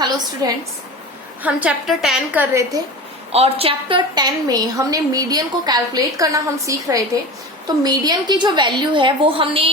Hello students, हम chapter 10 कर रहे थे और चैप्टर 10 में हमने मीडियन को कैलकुलेट करना हम सीख रहे थे। तो मीडियन की जो वैल्यू है वो हमने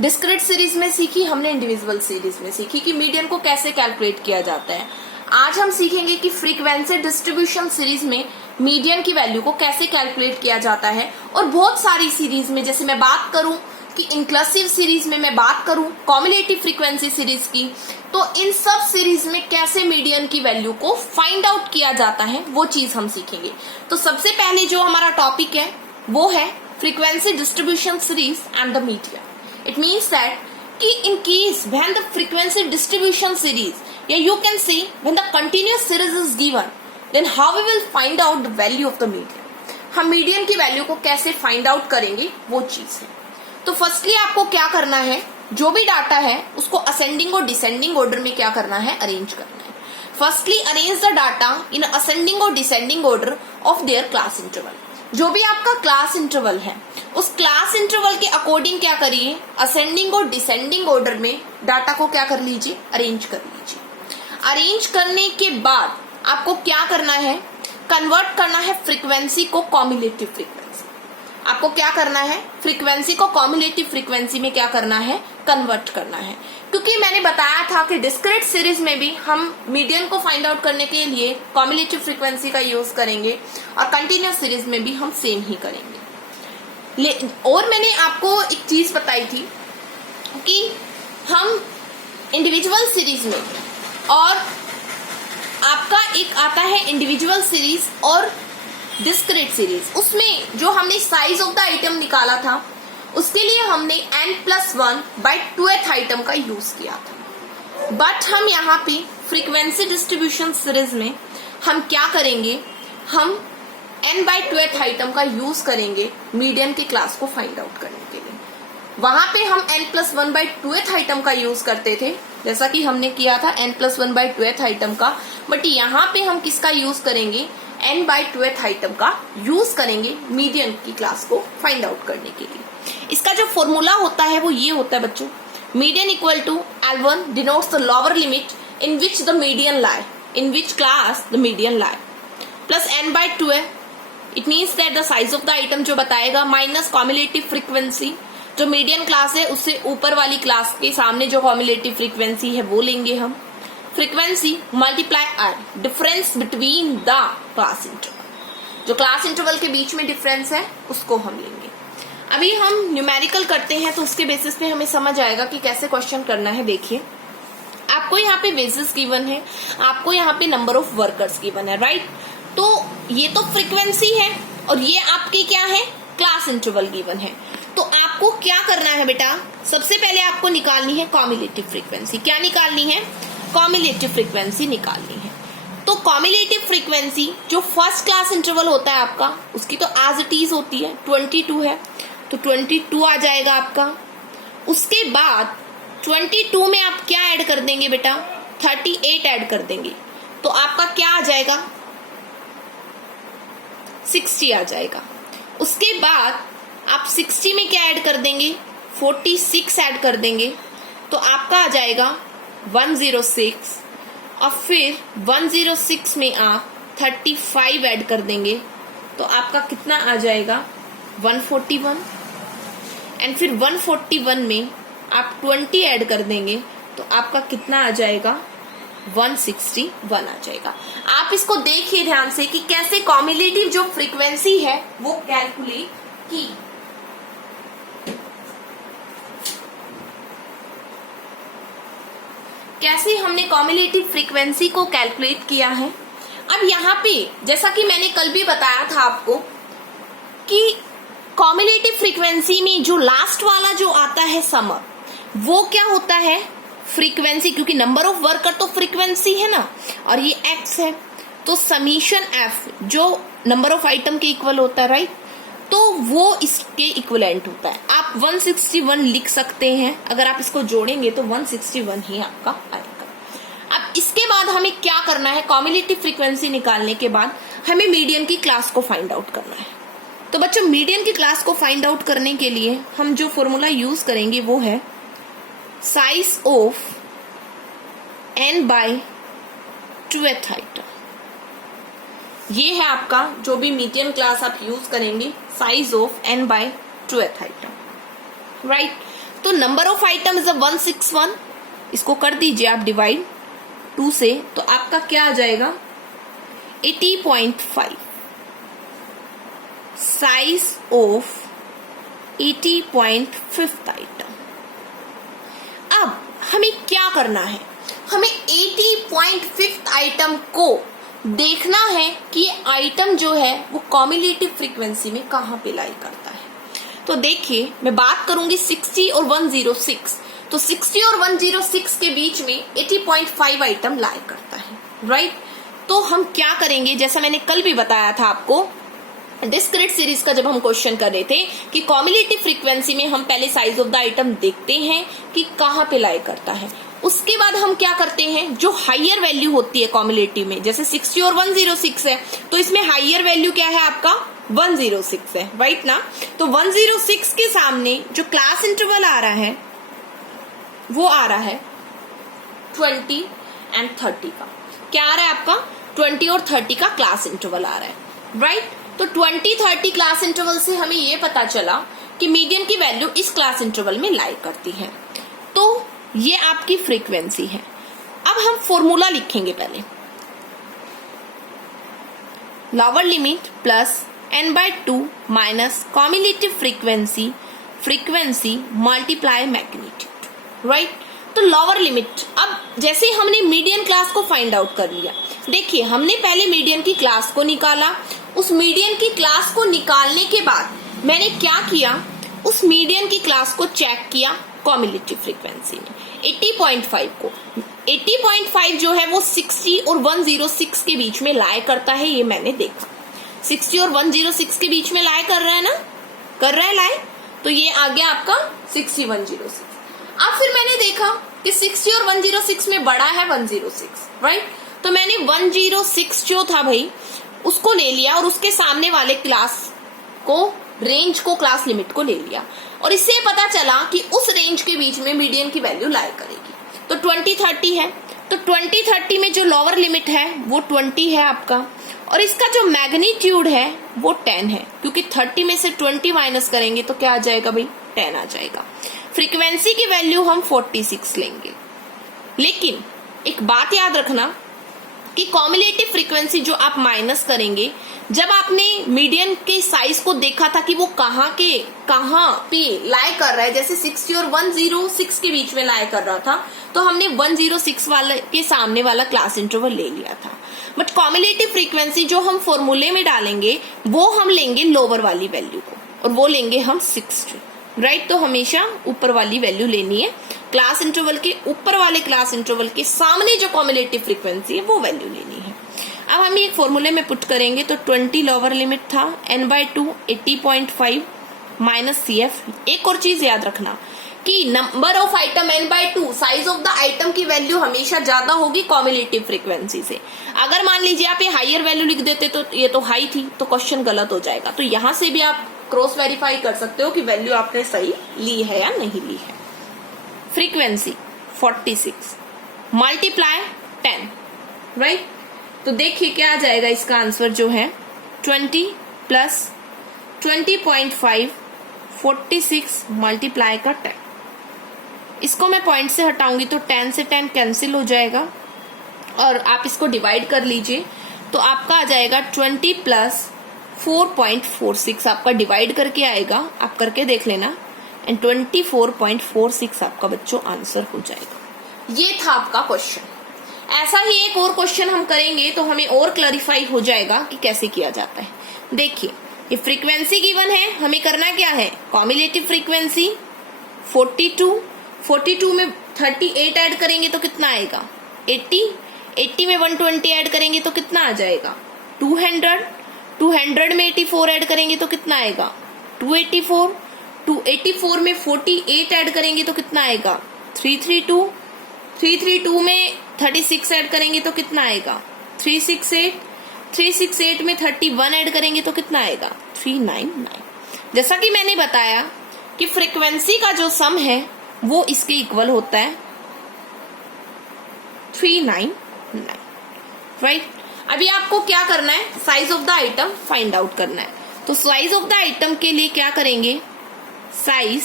डिस्क्रीट सीरीज में सीखी, हमने इंडिविजुअल सीरीज में सीखी कि मीडियन को कैसे कैलकुलेट किया जाता है। आज हम सीखेंगे कि फ्रीक्वेंसी डिस्ट्रीब्यूशन सीरीज में मीडियन की वैल्यू को कैसे कैलकुलेट किया जाता है। और बहुत सारी सीरीज में, जैसे मैं बात करूं कि इंक्लूसिव सीरीज में मैं बात करूं कॉम्युलेटिव फ्रीक्वेंसी सीरीज की, तो इन सब सीरीज में कैसे मीडियन की वैल्यू को फाइंड आउट किया जाता है वो चीज हम सीखेंगे। तो सबसे पहले जो हमारा टॉपिक है वो है frequency distribution series and the median. It means that कि in case when the frequency distribution series, yeah, you can see when the continuous series is given, then how we will find out the value of the median। हम median की value को कैसे find out करेंगे वो चीज है। तो firstly आपको क्या करना है, जो भी डाटा है उसको असेंडिंग और डिसेंडिंग ऑर्डर में क्या करना है, अरेंज करना है। Firstly arrange the data in ascending और descending order of their class interval. जो भी आपका क्लास इंटरवल है उस क्लास इंटरवल के अकॉर्डिंग क्या करिए, असेंडिंग और डिसेंडिंग ऑर्डर में डाटा को क्या कर लीजिए, अरेंज कर लीजिए। अरेंज करने के बाद आपको क्या करना है, कन्वर्ट करना है फ्रीक्वेंसी को कॉम्युलेटिव फ्रीक्वेंसी। आपको क्या करना है, फ्रीक्वेंसी को कॉम्युलेटिव फ्रीक्वेंसी में क्या करना है, कन्वर्ट करना है। क्योंकि मैंने बताया था कि डिस्क्रीट सीरीज में भी हम मीडियन को फाइंड आउट करने के लिए कॉम्युलेटिव फ्रीक्वेंसी का यूज करेंगे और कंटिन्यूअस सीरीज में भी हम सेम ही करेंगे। और मैंने आपको एक चीज बताई थी कि हम इंडिविजुअल सीरीज में, और आपका एक आता है इंडिविजुअल सीरीज और डिस्क्रीट सीरीज, उसमें जो हमने साइज ऑफ द आइटम निकाला था उसके लिए हमने n+1/2th आइटम का यूज किया था। बट हम यहाँ पे फ्रीक्वेंसी डिस्ट्रीब्यूशन सीरीज में हम क्या करेंगे, हम n/2th आइटम का यूज करेंगे मीडियन की क्लास को फाइंड आउट करने के लिए। वहां पे हम n+1/2th आइटम का यूज करते थे, जैसा कि हमने किया था n+1/2th आइटम का। बट यहाँ पे हम किसका यूज करेंगे, n/2th आइटम का यूज करेंगे मीडियन की क्लास को फाइंड आउट करने के लिए। इसका जो फॉर्मूला होता है वो ये होता है बच्चों, median equal to L1 denotes the lower limit in which the median lie, in which class the median lie, plus n/2 है। It means that the size of the item जो बताएगा माइनस कॉम्युलेटिव फ्रीक्वेंसी, जो median class है उससे ऊपर वाली class के सामने जो कॉम्युलेटिव फ्रीक्वेंसी है वो लेंगे हम। Frequency multiply R, difference between the class interval, जो क्लास इंटरवल के बीच में डिफरेंस है उसको हम लेंगे। अभी हम न्यूमेरिकल करते हैं तो उसके बेसिस पे हमें समझ आएगा कि कैसे क्वेश्चन करना है। देखिए, आपको यहाँ पे वेजेस गिवन है, आपको यहाँ पे नंबर ऑफ वर्कर्स गिवन है, राइट। तो ये तो फ्रीक्वेंसी है और ये आपकी क्या है, क्लास इंटरवल गिवन है। तो आपको क्या करना है बेटा, सबसे पहले आपको निकालनी है कॉम्युलेटिव फ्रीक्वेंसी। क्या निकालनी है, कॉम्युलेटिव फ्रीक्वेंसी निकालनी है। तो कॉम्युलेटिव फ्रीक्वेंसी जो फर्स्ट क्लास इंटरवल होता है आपका, उसकी तो एज इट इज होती है 22 है, तो 22 आ जाएगा आपका। उसके बाद 22 में आप क्या ऐड कर देंगे बेटा, 38 ऐड कर देंगे, तो आपका क्या आ जाएगा, 60 आ जाएगा। उसके बाद आप 60 में क्या ऐड कर देंगे, 46 ऐड कर देंगे, तो आपका आ जाएगा 106। और फिर 106 में आप 35 ऐड कर देंगे, तो आपका कितना आ जाएगा, 141। एंड फिर 141 में आप 20 ऐड कर देंगे, तो आपका कितना आ जाएगा, 161 आ जाएगा। आप इसको देखिए ध्यान से कि कैसे कॉम्युलेटिव जो फ्रीक्वेंसी है वो कैलकुलेट की। कैसे हमने कॉम्युलेटिव फ्रीक्वेंसी को कैलकुलेट किया है। अब यहाँ पे जैसा कि मैंने कल भी बताया था आपको कि कॉम्युलेटिव फ्रीक्वेंसी में जो लास्ट वाला जो आता है समर, वो क्या होता है, फ्रीक्वेंसी, क्योंकि नंबर ऑफ वर्कर तो फ्रीक्वेंसी है ना, और ये एक्स है, तो समीशन एफ जो नंबर ऑफ आइटम के इक्वल होता है, राइट, तो वो इसके इक्विवेलेंट होता है। आप 161 लिख सकते हैं, अगर आप इसको जोड़ेंगे तो 161 ही आपका आएगा। अब इसके बाद हमें क्या करना है, कॉम्युलेटिव फ्रीक्वेंसी निकालने के बाद हमें मीडियन की क्लास को फाइंड आउट करना है। तो बच्चों, मीडियन की क्लास को फाइंड आउट करने के लिए हम जो फॉर्मूला यूज करेंगे वो है size of n/2 2th item. ये है आपका जो भी मीडियन क्लास आप यूज करेंगे, size of n by 2th item, right. तो नंबर ऑफ आइटम इज 161, इसको कर दीजिए आप डिवाइड 2 से, तो आपका क्या आ जाएगा 80.5, साइज ऑफ 80.5 आइटम। अब हमें क्या करना है, हमें 80.5 आइटम को देखना है कि ये आइटम जो है वो कॉम्युलेटिव फ्रीक्वेंसी में कहां पे लाई करता है। तो देखिए मैं बात करूंगी 60 और 106, तो 60 और 106 के बीच में 80.5 आइटम लाई करता है, राइट। तो हम क्या करेंगे, जैसा मैंने कल भी बताया था आपको डिस्क्रीट सीरीज का जब हम क्वेश्चन कर रहे थे कि कॉम्युलेटिव फ्रीक्वेंसी में हम पहले साइज ऑफ द आइटम देखते हैं कि कहां पे लाई करता है, उसके बाद हम क्या करते हैं, जो हाइयर वैल्यू होती है कॉम्युलेटिव में, जैसे 60 और 106 है तो इसमें हाइयर वैल्यू क्या है आपका 106 है, राइट ना। तो 106 के सामने जो क्लास इंटरवल आ रहा है वो आ रहा है 20 और 30 का। क्या आ रहा है आपका 20 और 30 का क्लास इंटरवल आ रहा है, राइट। तो 20-30 क्लास इंटरवल से हमें ये पता चला कि मीडियन की वैल्यू इस क्लास इंटरवल में लाई करती है। तो ये आपकी फ्रीक्वेंसी है। अब हम फॉर्मूला लिखेंगे पहले, lower limit plus n/2 minus cumulative frequency multiply magnitude, right. तो लोअर लिमिट, अब जैसे हमने मीडियन क्लास को फाइंड आउट कर लिया, देखिए हमने पहले मीडियन की क्लास को निकाला, उस मीडियन की क्लास को निकालने के बाद मैंने क्या किया, उस मीडियन की क्लास को चेक किया कॉम्युलेटिव फ्रीक्वेंसी में 80.5 को। 80.5 जो है वो 60 और 106 के बीच में लाई करता है, ये मैंने देखा। 60 और 106 के बीच में लाई कर रहा है ना, कर रहा है लाई, तो ये आ गया आपका 60 106। अब फिर मैंने देखा कि 60 और 106 में बड़ा है 106, राइट। तो मैंने 106 जो था भाई उसको ले लिया और उसके सामने वाले क्लास को, रेंज को, क्लास लिमिट को ले लिया, और इससे पता चला कि उस रेंज के बीच में मीडियन की वैल्यू लाई करेगी। तो 20-30 है, तो 20-30 में जो लोअर लिमिट है वो 20 है आपका, और इसका जो मैग्नीट्यूड है वो 10 है, क्योंकि 30 में से 20 माइनस करेंगे तो क्या आ जाएगा भाई 10 आ जाएगा। फ्रीक्वेंसी की वैल्यू हम 46 लेंगे। लेकिन एक बात याद रखना कि कॉम्युलेटिव फ्रीक्वेंसी जो आप माइनस करेंगे, जब आपने मीडियन के साइज को देखा था कि वो कहाँ पे लाई कर रहा है, जैसे 60 और 106 के बीच में लाई कर रहा था, तो हमने 106 वाले के सामने वाला क्लास इंटरवल ले लिया था। बट कॉम्युलेटिव फ्रीक्वेंसी जो हम फॉर्मूले में डालेंगे वो हम लेंगे लोअर वाली वैल्यू को, और वो लेंगे हम 60, राइट। तो हमेशा ऊपर वाली वैल्यू लेनी है, क्लास इंटरवल के ऊपर वाले क्लास इंटरवल के सामने जो कॉम्युलेटिव फ्रीक्वेंसी है वो वैल्यू लेनी है। अब हम एक फॉर्मूले में पुट करेंगे, तो 20 लोअर लिमिट था, n/2 80.5 माइनस CF। एक और चीज याद रखना कि number of item n/2, size of the item की वैल्यू हमेशा ज्यादा होगी कॉम्युलेटिव फ्रीक्वेंसी से। अगर मान लीजिए आप ये हाइयर वैल्यू लिख देते तो ये तो हाई थी, तो क्वेश्चन गलत हो जाएगा। तो यहां से भी आप क्रॉस वेरीफाई कर सकते हो कि वैल्यू आपने सही ली है या नहीं ली है। Frequency 46 multiply 10, right. तो देखिए क्या आ जाएगा इसका आंसर जो है 20 प्लस 20.5 46 मल्टीप्लाई का 10। इसको मैं पॉइंट से हटाऊंगी तो 10 से 10 कैंसिल हो जाएगा, और आप इसको डिवाइड कर लीजिए तो आपका आ जाएगा 20 प्लस 4.46 आपका डिवाइड करके आएगा, आप करके देख लेना, एंड 24.46 आपका बच्चों आंसर हो जाएगा। ये था आपका क्वेश्चन। ऐसा ही एक और क्वेश्चन हम करेंगे तो हमें और क्लैरिफाई हो जाएगा कि कैसे किया जाता है। देखिए ये फ्रीक्वेंसी गिवन है, हमें करना क्या है, कॉम्युलेटिव फ्रीक्वेंसी 42 में 38 ऐड करेंगे तो कितना आएगा 80 में 120 ऐड करेंगे तो कितना आ जाएगा 200 में 84 ऐड करेंगे तो कितना आएगा 284 में 48 ऐड करेंगे तो कितना आएगा 332 में 36 ऐड करेंगे तो कितना आएगा 368 में 31 ऐड करेंगे तो कितना आएगा 399। जैसा कि मैंने बताया कि फ्रीक्वेंसी का जो सम है वो इसके इक्वल होता है 399। राइट। अभी आपको क्या करना है, size of the item find out करना है। तो साइज ऑफ द आइटम के लिए क्या करेंगे, size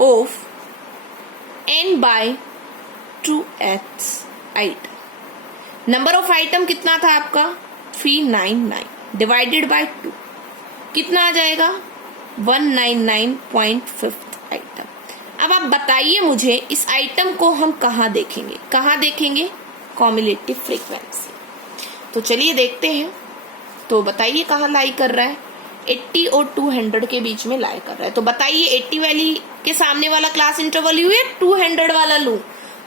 of n by 2x item. Number of item कितना था आपका 399 डिवाइडेड बाय 2 कितना आ जाएगा 199.5 आइटम। अब आप बताइए मुझे इस आइटम को हम कहाँ देखेंगे, कहाँ देखेंगे, कॉम्युलेटिव फ्रीक्वेंसी। तो चलिए देखते हैं। तो बताइए कहाँ लाई कर रहा है, 80 और 200 के बीच में लाई कर रहा है। तो बताइए 80 वैल्यू के सामने वाला क्लास इंटरवल लूं या 200 वाला लूं।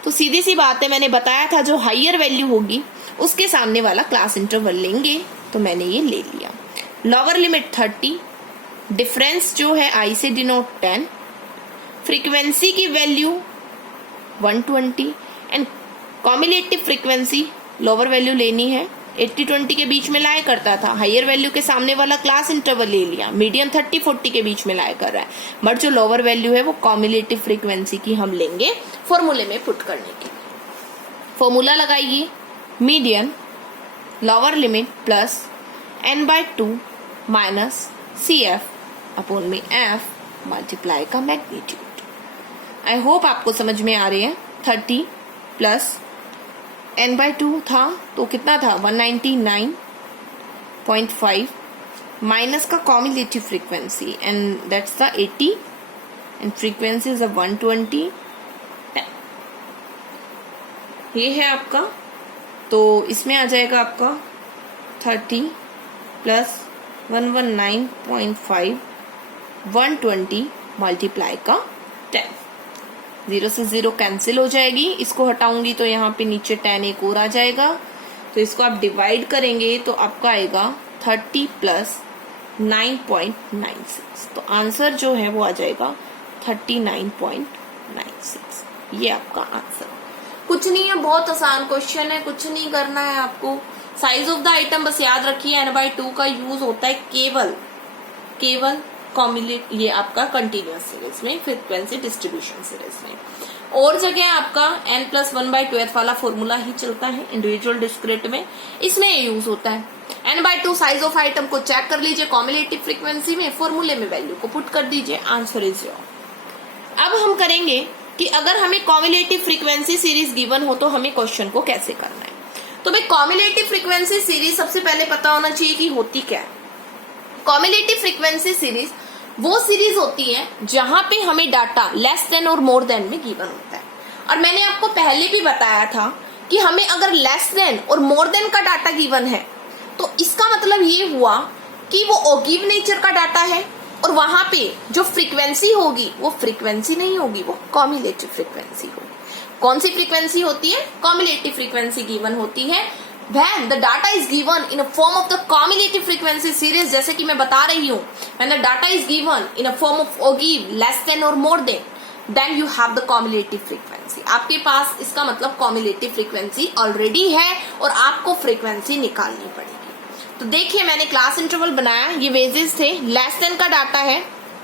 तो सीधी सी बात है, मैंने बताया था जो हाइयर वैल्यू होगी उसके सामने वाला क्लास इंटरवल लेंगे, तो मैंने ये ले लिया। लोअर लिमिट 30, डिफरेंस जो है आई से डिनोट 10, फ्रीक्वेंसी की value 120 and cumulative frequency lower value लेनी है। 80-20 के बीच में लाया करता था, हाइयर वैल्यू के सामने वाला क्लास इंटरवल ले लिया, मीडियम 30-40 के बीच में लाया कर रहा है, बट जो लोअर वैल्यू है वो कॉम्युलेटिव फ्रीक्वेंसी की हम लेंगे फॉर्मूले में पुट करने के लिए। फॉर्मूला लगाइए, median lower limit plus n/2 minus CF upon में F मल्टीप्लाई का मैग्नीट्यूड। आई होप आपको समझ में आ रही है। 30 प्लस n/2 था तो कितना था 199.5 माइनस का cumulative frequency and that's the 80 and frequency is 120। ये है आपका, तो इसमें आ जाएगा आपका 30 प्लस 119.5 120 मल्टीप्लाई का 10। 0 से 0 कैंसिल हो जाएगी, इसको हटाऊंगी तो यहाँ पे नीचे 10 एक और आ जाएगा, तो इसको आप डिवाइड करेंगे तो आपका आएगा 30 प्लस 9.96। तो आंसर जो है वो आ जाएगा 39.96। ये आपका आंसर। कुछ नहीं है, बहुत आसान क्वेश्चन है, कुछ नहीं करना है आपको। साइज ऑफ द आइटम बस याद रखिए, n/2 का यूज होता है केवल कॉम्युलेट, ये आपका कंटिन्यूअस सीरीज में, फ्रीक्वेंसी डिस्ट्रीब्यूशन सीरीज में। और जगह आपका n+1/2 वाला फॉर्मूला ही चलता है इंडिविजुअल डिस्क्रीट में, इसमें ये यूज होता है। n/2 साइज ऑफ आइटम को चेक कर लीजिए कॉम्युलेटिव फ्रीक्वेंसी में, फॉर्मूले में वैल्यू को पुट कर दीजिए, आंसर इज योर। अब हम करेंगे कि अगर हमें कॉम्युलेटिव फ्रीक्वेंसी सीरीज गिवन हो तो हमें क्वेश्चन को कैसे करना है। तो भाई कॉम्युलेटिव फ्रीक्वेंसी सीरीज सबसे पहले पता होना चाहिए कि होती क्या है। कॉम्युलेटिव फ्रीक्वेंसी सीरीज वो सीरीज होती है जहां पे हमें डाटा लेस देन और मोर देन में गिवन होता है। और मैंने आपको पहले भी बताया था कि हमें अगर लेस देन और मोर देन का डाटा गिवन है तो इसका मतलब ये हुआ कि वो ओगिव नेचर का डाटा है, और वहां पे जो फ्रीक्वेंसी होगी वो फ्रीक्वेंसी नहीं होगी, वो कॉम्युलेटिव फ्रीक्वेंसी होगी। कौन सी फ्रीक्वेंसी होती है, कॉम्युलेटिव फ्रीक्वेंसी गिवन होती है when the data is given in a form of the cumulative frequency series, जैसे कि मैं बता रही हूँ, when the data is given in a form of ogive less than or more than, then you have the cumulative frequency। आपके पास इसका मतलब cumulative frequency already है और आपको फ्रीक्वेंसी निकालनी पड़ेगी। तो देखिए मैंने क्लास इंटरवल बनाया, ये वेजेस थे, लेस देन का डाटा है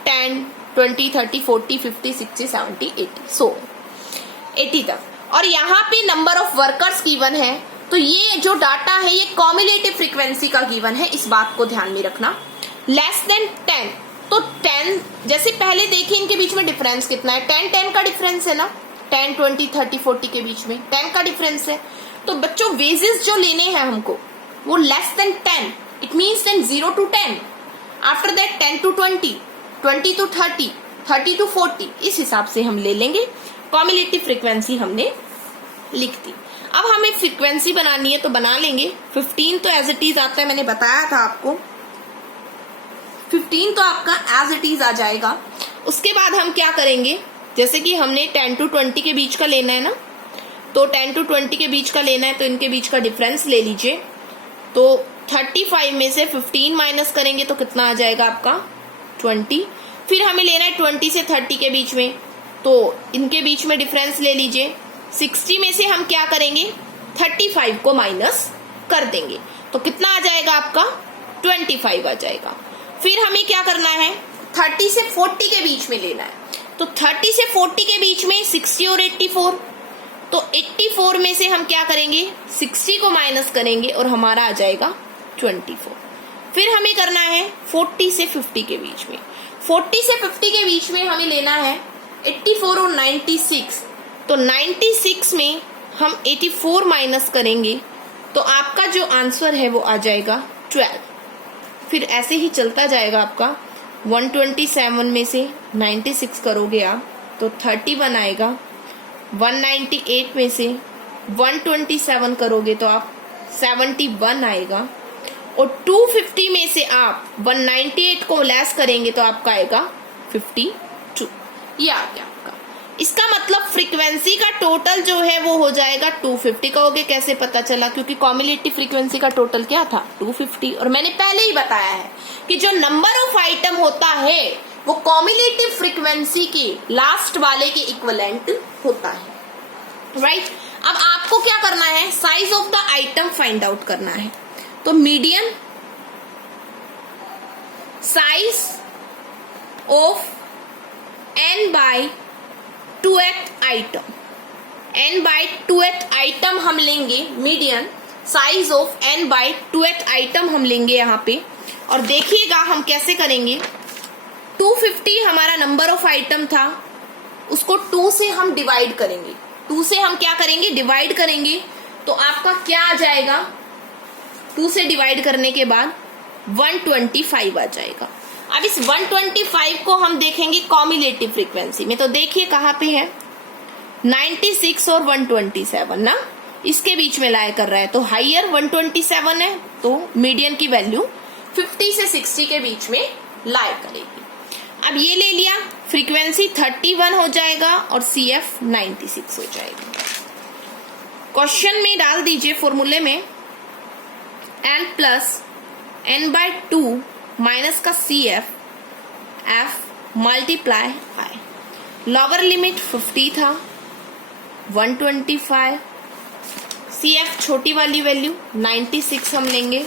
10, 20, 30, 40, 50, 60, 70, 80, सो 80 तक, और यहाँ पे नंबर ऑफ वर्कर्स गिवन है। तो ये जो डाटा है ये कॉम्युलेटिव फ्रीक्वेंसी का गिवन है, इस बात को ध्यान में रखना। लेस देन 10, तो 10 जैसे पहले देखिए इनके बीच में डिफरेंस कितना है, 10 का डिफरेंस है ना, 10, 20, 30, 40 के बीच में 10 का डिफरेंस है। तो बच्चों वेजेस जो लेने हैं हमको वो less than 10, it means then 0 to 10, after that 10 to 20, 20 to 30, 30 to 40, इस हिसाब से हम ले लेंगे। कॉम्युलेटिव फ्रीक्वेंसी हमने लिख दी। अब हमें फ्रीक्वेंसी बनानी है तो बना लेंगे। 15 तो एज इट इज आता है, मैंने बताया था आपको, 15 तो आपका एज इट इज आ जाएगा। उसके बाद हम क्या करेंगे, जैसे कि हमने 10 to 20 के बीच का लेना है ना, तो 10 to 20 के बीच का लेना है तो इनके बीच का डिफरेंस ले लीजिए। तो 35 में से 15 माइनस करेंगे तो कितना आ जाएगा आपका 20। फिर हमें लेना है 20 से 30 के बीच में, तो इनके बीच में डिफरेंस ले लीजिए। 60 में से हम क्या करेंगे, 35 को माइनस कर देंगे तो कितना आ जाएगा आपका 25 आ जाएगा। फिर हमें क्या करना है, 30 से 40 के बीच में लेना है, तो 30 से 40 के बीच में 60 और 84, तो 84 में से हम क्या करेंगे, 60 को माइनस करेंगे और हमारा आ जाएगा 24। फिर हमें करना है 40 से 50 के बीच में। 40 से 50 के बीच में हमें लेना है 84 और 96। तो 96 में हम 84 माइनस करेंगे तो आपका जो आंसर है वो आ जाएगा 12। फिर ऐसे ही चलता जाएगा आपका। 127 में से 96 करोगे आप तो 31 आएगा। 198 में से 127 करोगे तो आप 71 आएगा। और 250 में से आप 198 को लेस करेंगे तो आपका आएगा 52। ये आ गया आपका। इसका मतलब फ्रीक्वेंसी का टोटल जो है वो हो जाएगा 250। कहोगे कैसे पता चला, क्योंकि कॉम्युलेटिव फ्रीक्वेंसी का टोटल क्या था 250। और मैंने पहले ही बताया है कि जो नंबर ऑफ आइटम होता है वो कॉम्युलेटिव फ्रीक्वेंसी के लास्ट वाले के इक्विवेलेंट होता है, राइट। अब आपको क्या करना है, size of the item find out करना है। तो median size of n by 2th item, n by 2th item हम लेंगे। Median size of n by 2th item हम लेंगे यहाँ पे। और देखिएगा हम कैसे करेंगे। 250 हमारा नंबर ऑफ आइटम था, उसको 2 से हम डिवाइड करेंगे। 2 से हम क्या करेंगे, डिवाइड करेंगे। तो आपका क्या आ जाएगा, 2 से डिवाइड करने के बाद 125 आ जाएगा। अब इस 125 को हम देखेंगे कॉम्युलेटिव फ्रीक्वेंसी में। तो देखिए कहाँ पे है, 96 और 127 ना, इसके बीच में लाया कर रहा है। तो हाइयर 127 है तो मीडियन की वैल्यू 50 से 60 के बीच में लाया करेगी। अब ये ले लिया, फ्रीक्वेंसी 31 हो जाएगा और CF 96 हो जाएगा। क्वेश्चन में डाल दीजिए फॉर्मूले में n plus n by 2 minus का CF F multiply I। Lower limit 50 था, 125, CF छोटी वाली वैल्यू 96 हम लेंगे,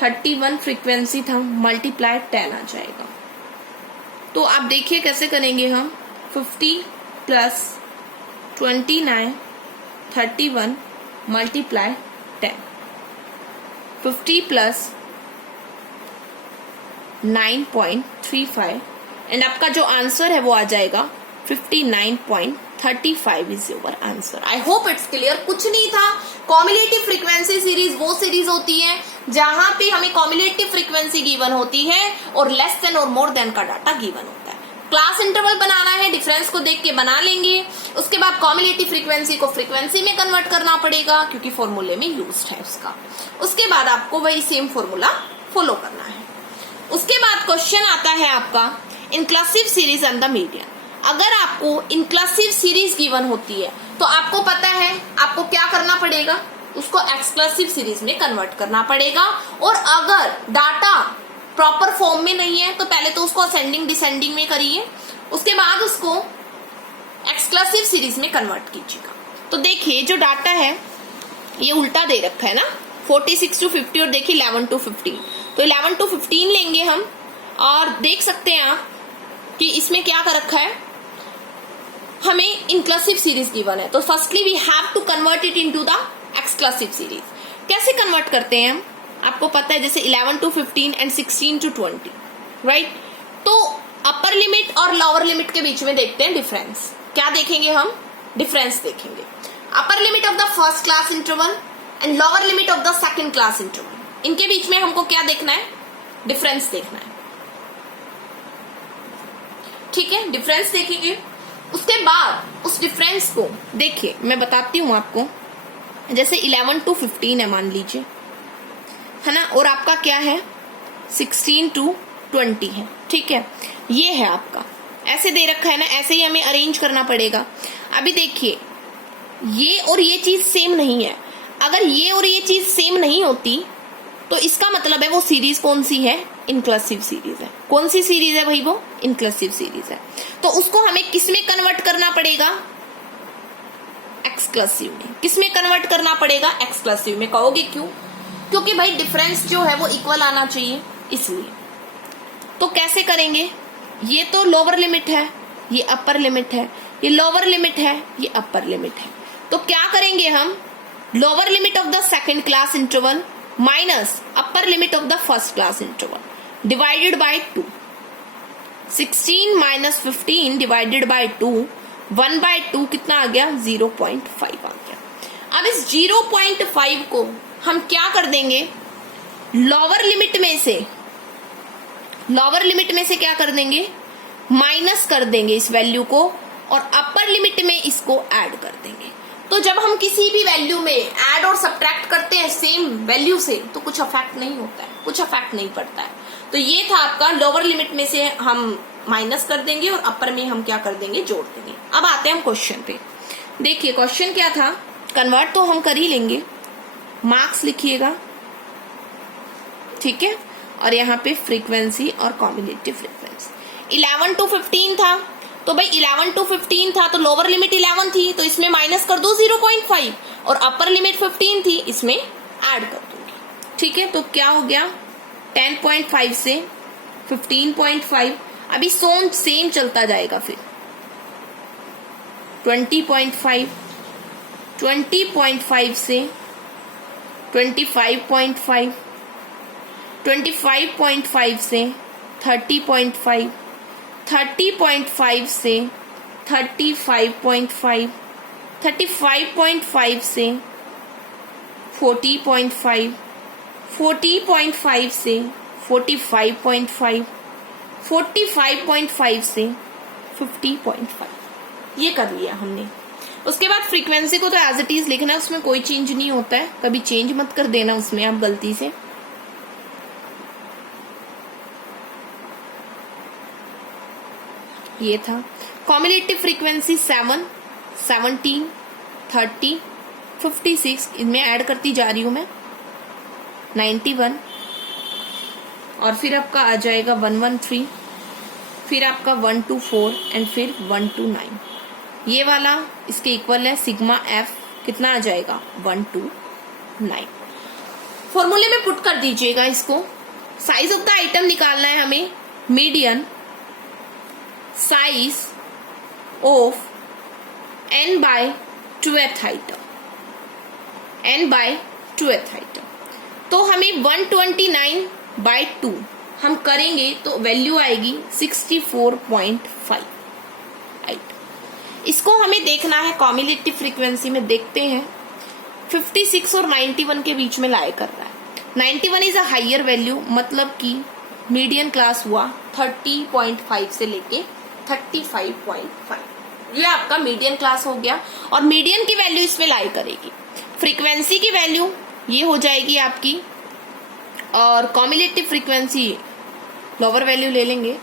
31 फ्रीक्वेंसी था, मल्टीप्लाई 10 आ जाएगा। तो आप देखिए कैसे करेंगे हम। 50 प्लस 29 31 मल्टीप्लाई 10, 50 प्लस 9.35 एंड आपका जो आंसर है वो आ जाएगा 59.35 is your answer. I hope it's clear. कुछ नहीं था, कॉम्युलेटिव फ्रीक्वेंसी सीरीज वो सीरीज होती है जहां पे हमें कॉम्युलेटिव फ्रीक्वेंसी गिवन होती है और लेस देन और मोर देन का डाटा गिवन होता है। क्लास इंटरवल बनाना है, डिफरेंस को देख के बना लेंगे। उसके बाद कॉम्युलेटिव फ्रीक्वेंसी को फ्रीक्वेंसी में कन्वर्ट करना पड़ेगा क्योंकि फॉर्मूले में यूज्ड है उसका। उसके बाद आपको वही सेम फॉर्मूला फॉलो करना है। उसके बाद क्वेश्चन आता है आपका inclusive series and the median. अगर आपको इनक्लूसिव सीरीज गिवन होती है तो आपको पता है आपको क्या करना पड़ेगा, उसको एक्सक्लूसिव सीरीज में कन्वर्ट करना पड़ेगा। और अगर डाटा प्रॉपर फॉर्म में नहीं है तो पहले तो उसको असेंडिंग डिसेंडिंग में करिए, उसके बाद उसको एक्सक्लूसिव सीरीज में कन्वर्ट कीजिएगा। तो देखिए जो डाटा है ये उल्टा दे रखा है ना, 46 to 50 और देखिए 11 to 15। तो 11 to 15 लेंगे हम और देख सकते हैं आप कि इसमें क्या कर रखा है, हमें इनक्लूसिव सीरीज गिवन है। तो firstly we have to convert it into the exclusive series. कैसे कन्वर्ट करते हैं हम, आपको पता है, जैसे 11 to 15 एंड 16 to 20, राइट। तो अपर लिमिट और लोअर लिमिट के बीच में देखते हैं डिफरेंस। क्या देखेंगे हम, डिफरेंस देखेंगे। Upper limit of the first class interval and lower limit of the second class interval, इनके बीच में हमको क्या देखना है, डिफरेंस देखना है। ठीक है, डिफरेंस देखेंगे। उसके बाद उस डिफरेंस को देखिए, मैं बताती हूं आपको। जैसे 11 to 15 है मान लीजिए, है ना, और आपका क्या है 16 to 20 है। ठीक है, ये है आपका, ऐसे दे रखा है ना, ऐसे ही हमें अरेंज करना पड़ेगा। अभी देखिए ये और ये चीज सेम नहीं है। अगर ये और ये चीज सेम नहीं होती तो इसका मतलब है वो सीरीज कौन सी है, इनक्लूसिव सीरीज है। कौन सी सीरीज है भाई, वो इनक्लूसिव सीरीज है। तो उसको हमें किस में कन्वर्ट करना पड़ेगा, एक्सक्लूसिव में। किस में कन्वर्ट करना पड़ेगा, एक्सक्लूसिव में। कहोगे क्यों, क्योंकि भाई डिफरेंस जो है वो इक्वल आना चाहिए, इसलिए। तो कैसे करेंगे, ये तो लोअर लिमिट है, ये अपर लिमिट है, ये लोअर लिमिट है, ये अपर लिमिट है। तो क्या करेंगे हम, lower limit of the second class interval minus upper limit of the first class interval divided by 2। 16 minus 15 divided by 2, 1/2 कितना आ गया, 0.5 आ गया। अब इस 0.5 को हम क्या कर देंगे, लोअर लिमिट में से क्या कर देंगे, माइनस कर देंगे इस वैल्यू को, और अपर लिमिट में इसको ऐड कर देंगे। तो जब हम किसी भी वैल्यू में ऐड और सब्ट्रैक्ट करते हैं सेम वैल्यू से, तो कुछ अफेक्ट नहीं होता है, कुछ अफेक्ट नहीं पड़ता है। तो ये था आपका, लोअर लिमिट में से हम माइनस कर देंगे और अपर में हम क्या कर देंगे, जोड़ देंगे। अब आते हैं हम क्वेश्चन पे। देखिए क्वेश्चन क्या था, कन्वर्ट तो हम कर ही लेंगे, मार्क्स लिखिएगा, ठीक है, और यहाँ पे फ्रीक्वेंसी और कॉम्बिनेटिव फ्रीक्वेंसी। 11 to 15 था, तो भाई 11 to 15 था तो लोअर लिमिट 11 थी, तो इसमें माइनस कर दो 0.5, और अपर लिमिट 15 थी, इसमें ऐड कर दूंगी, ठीक है। तो क्या हो गया, 10.5 से 15.5, अभी सेम चलता जाएगा, फिर 20.5, 20.5 से 25.5, 25.5 से 30.5, 30.5 से 35.5, 35.5 से 40.5, 40.5 से 45.5, 45.5 से 50.5, ये कर लिया हमने। उसके बाद फ्रीक्वेंसी को तो एज इट इज लिखना है, उसमें कोई चेंज नहीं होता है, कभी चेंज मत कर देना उसमें आप गलती से। ये था कॉम्युलेटिव फ्रीक्वेंसी 7, 17, 30, 56, इनमें ऐड करती जा रही हूं मैं, 91, और फिर आपका आ जाएगा 113, फिर आपका 124 एंड फिर 129। ये वाला इसके इक्वल है सिग्मा एफ, कितना आ जाएगा, 129। फॉर्मूले में पुट कर दीजिएगा इसको। साइज ऑफ द आइटम निकालना है हमें, median size of n/2th item, n/2th item. तो हमें 129/2 हम करेंगे तो वैल्यू आएगी 64.5 आइटम। इसको हमें देखना है कॉम्युलेटिव फ्रीक्वेंसी में, देखते हैं 56 और 91 के बीच में लाई कर रहा है। 91 इज अ हाइयर वैल्यू, मतलब कि मीडियन क्लास हुआ 30.5 से लेके 35.5, ये आपका मीडियन क्लास हो गया, और मीडियन की वैल्यू इसमें लाई करेगी। फ्रीक्वेंसी की वैल्यू ये हो जाएगी आपकी, और कॉम्युलेटिव फ्रीक्वेंसी लोअर वैल्यू ले लेंगे,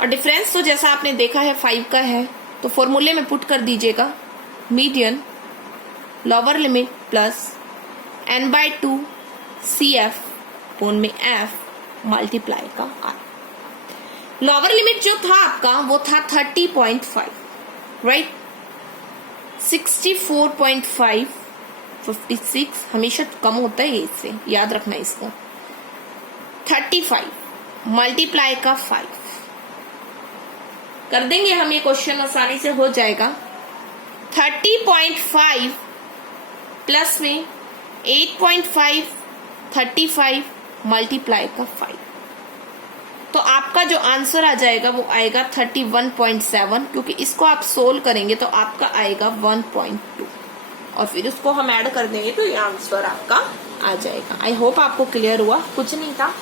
और डिफरेंस तो जैसा आपने देखा है 5 का है, तो फॉर्मूले में पुट कर दीजिएगा, median lower limit plus n/2 CF पूर्ण में F मल्टीप्लाई का R। लोअर लिमिट जो था आपका वो था 30.5, राइट, 64.5, 56 हमेशा कम होता है इससे, याद रखना इसको, 35 मल्टीप्लाई का 5 कर देंगे हम, ये क्वेश्चन आसानी से हो जाएगा। 30.5 प्लस में 8.5, 35 मल्टीप्लाई का 5, तो आपका जो आंसर आ जाएगा वो आएगा 31.7, क्योंकि इसको आप सोल्व करेंगे तो आपका आएगा 1.2, और फिर उसको हम ऐड कर देंगे तो ये आंसर आपका आ जाएगा। आई होप आपको क्लियर हुआ, कुछ नहीं था,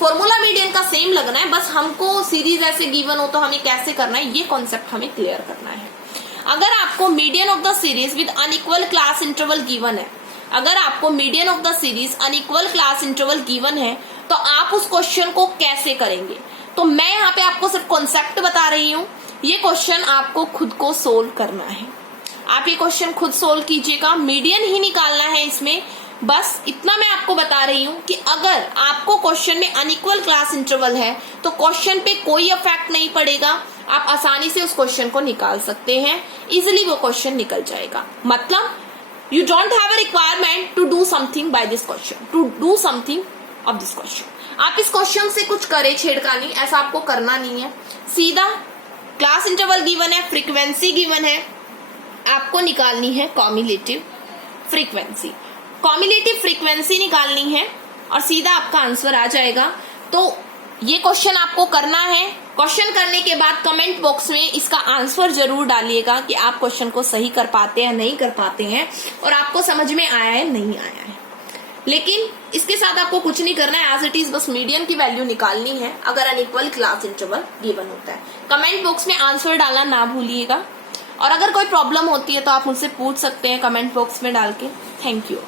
फॉर्मूला मीडियन का सेम लगना है, बस हमको सीरीज ऐसे गिवन हो तो हमें कैसे करना है ये कॉन्सेप्ट हमें क्लियर करना है। अगर आपको median of the series with unequal class interval given है, अगर आपको median of the series unequal class interval given है, तो आप उस क्वेश्चन को कैसे करेंगे। तो मैं यहाँ पे आपको सिर्फ कॉन्सेप्ट बता रही हूँ, ये क्वेश्चन आपको खुद को सोल्व करना है। आप ये क्वेश्चन खुद सोल्व कीजिएगा, मीडियन ही निकालना है इसमें, बस इतना मैं आपको बता रही हूँ कि अगर आपको क्वेश्चन में अनइक्वल क्लास इंटरवल है तो क्वेश्चन पे कोई इफेक्ट नहीं पड़ेगा, आप आसानी से उस क्वेश्चन को निकाल सकते हैं, इजिली वो क्वेश्चन निकल जाएगा। मतलब you don't have a requirement to do something by this question, to do something of this question। आप इस क्वेश्चन से कुछ करे छेड़खानी, ऐसा आपको करना नहीं है, सीधा क्लास इंटरवल गिवन है, फ्रीक्वेंसी गिवन है, आपको निकालनी है कॉम्युलेटिव फ्रीक्वेंसी। कॉम्युलेटिव फ्रीक्वेंसी निकालनी है और सीधा आपका आंसर आ जाएगा। तो ये क्वेश्चन आपको करना है। क्वेश्चन करने के बाद कमेंट बॉक्स में इसका आंसर जरूर डालिएगा कि आप क्वेश्चन को सही कर पाते हैं नहीं कर पाते हैं और आपको समझ में आया है नहीं आया है। लेकिन इसके साथ आपको कुछ नहीं करना है, एज इट इज बस मीडियन की वैल्यू निकालनी है अगर अनइक्वल क्लास इंटरवल गिवन होता है। कमेंट बॉक्स में आंसर डालना ना भूलिएगा और अगर कोई प्रॉब्लम होती है तो आप मुझसे पूछ सकते हैं कमेंट बॉक्स में डाल के। Thank you.